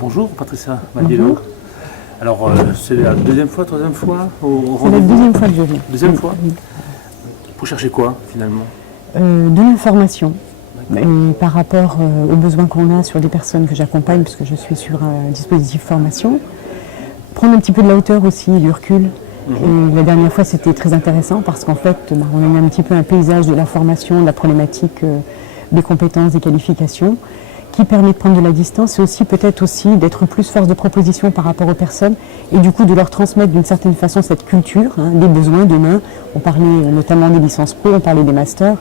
Bonjour Patricia Madiello. Bonjour. Alors c'est la deuxième fois, troisième fois au C'est la rendez-vous? deuxième fois que je viens. Deuxième fois? Oui. Vous cherchez quoi finalement? De l'information. Et par rapport aux besoins qu'on a sur des personnes que j'accompagne, parce que je suis sur un dispositif formation, prendre un petit peu de la hauteur aussi, du recul. Et la dernière fois, c'était très intéressant parce qu'en fait, on a eu un petit peu un paysage de la formation, de la problématique des compétences, des qualifications, qui permet de prendre de la distance et aussi peut-être aussi d'être plus force de proposition par rapport aux personnes et du coup de leur transmettre d'une certaine façon cette culture, des besoins demain. On parlait notamment des licences pro, on parlait des masters,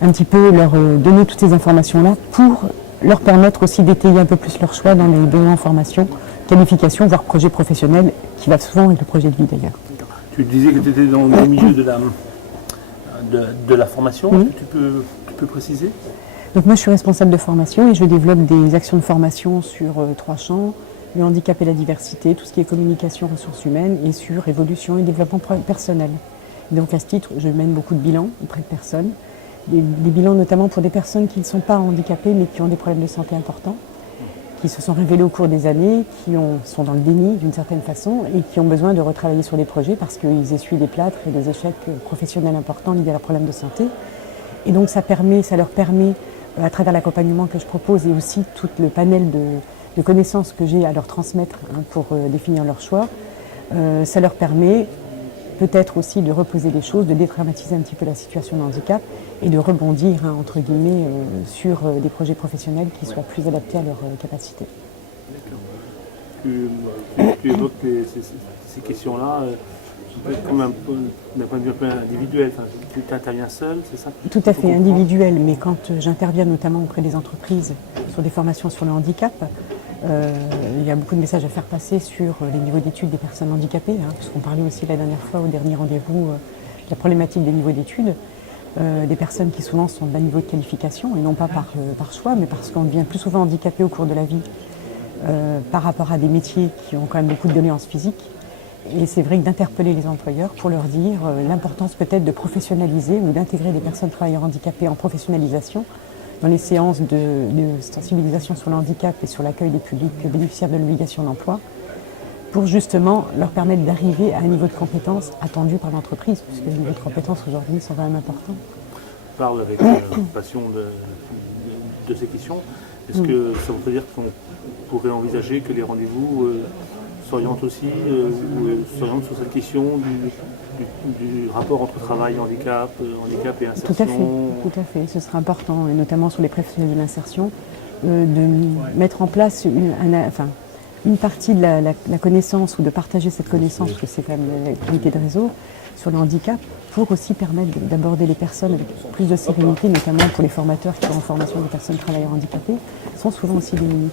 un petit peu leur donner toutes ces informations-là pour leur permettre aussi d'étayer un peu plus leur choix dans les besoins en formation, qualification, voire projet professionnel, qui va souvent avec le projet de vie d'ailleurs. Tu disais que tu étais dans le milieu de la formation. Oui. Est-ce que tu peux préciser? Donc moi je suis responsable de formation et je développe des actions de formation sur 3 champs, le handicap et la diversité, tout ce qui est communication, ressources humaines et sur évolution et développement personnel. Donc à ce titre, je mène beaucoup de bilans auprès de personnes, des bilans notamment pour des personnes qui ne sont pas handicapées mais qui ont des problèmes de santé importants, qui se sont révélés au cours des années, sont dans le déni d'une certaine façon et qui ont besoin de retravailler sur des projets parce qu'ils essuient des plâtres et des échecs professionnels importants liés à leurs problèmes de santé. Et donc ça leur permet, à travers l'accompagnement que je propose et aussi tout le panel de connaissances que j'ai à leur transmettre pour définir leur choix, ça leur permet peut-être aussi de reposer les choses, de dédramatiser un petit peu la situation de handicap et de rebondir, entre guillemets, sur des projets professionnels qui soient plus adaptés à leurs capacités. Tu évoques ces questions-là comme un peu d'un point de vue un peu individuel. Enfin, tu interviens seul, c'est ça? Tout à fait individuel, mais quand j'interviens notamment auprès des entreprises sur des formations sur le handicap, il y a beaucoup de messages à faire passer sur les niveaux d'études des personnes handicapées, parce qu'on parlait aussi la dernière fois au dernier rendez-vous de la problématique des niveaux d'études, des personnes qui souvent sont d'un niveau de qualification, et non pas par choix, mais parce qu'on devient plus souvent handicapé au cours de la vie par rapport à des métiers qui ont quand même beaucoup de doléances physiques. Et c'est vrai que d'interpeller les employeurs pour leur dire l'importance peut-être de professionnaliser ou d'intégrer des personnes travailleurs handicapés en professionnalisation dans les séances de sensibilisation sur le handicap et sur l'accueil des publics bénéficiaires de l'obligation d'emploi pour justement leur permettre d'arriver à un niveau de compétence attendu par l'entreprise, puisque les niveaux de compétences aujourd'hui sont quand même importants. On parle avec passion de ces questions. Est-ce que ça veut dire qu'on pourrait envisager que les rendez-vous s'orientent aussi s'orientent sur cette question du rapport entre travail et handicap et insertion? Tout à fait. Ce sera important, et notamment sur les professionnels de l'insertion, de mettre en place une partie de la connaissance ou de partager cette connaissance, parce que c'est quand même l'activité de réseau, sur le handicap, pour aussi permettre d'aborder les personnes avec plus de sérénité, notamment pour les formateurs qui sont en formation des personnes travailleurs handicapées, sont souvent aussi démunis.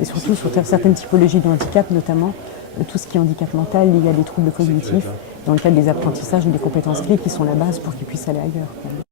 Et surtout sur certaines typologies de handicap, notamment tout ce qui est handicap mental lié à des troubles cognitifs, dans le cadre des apprentissages et des compétences clés qui sont la base pour qu'ils puissent aller ailleurs.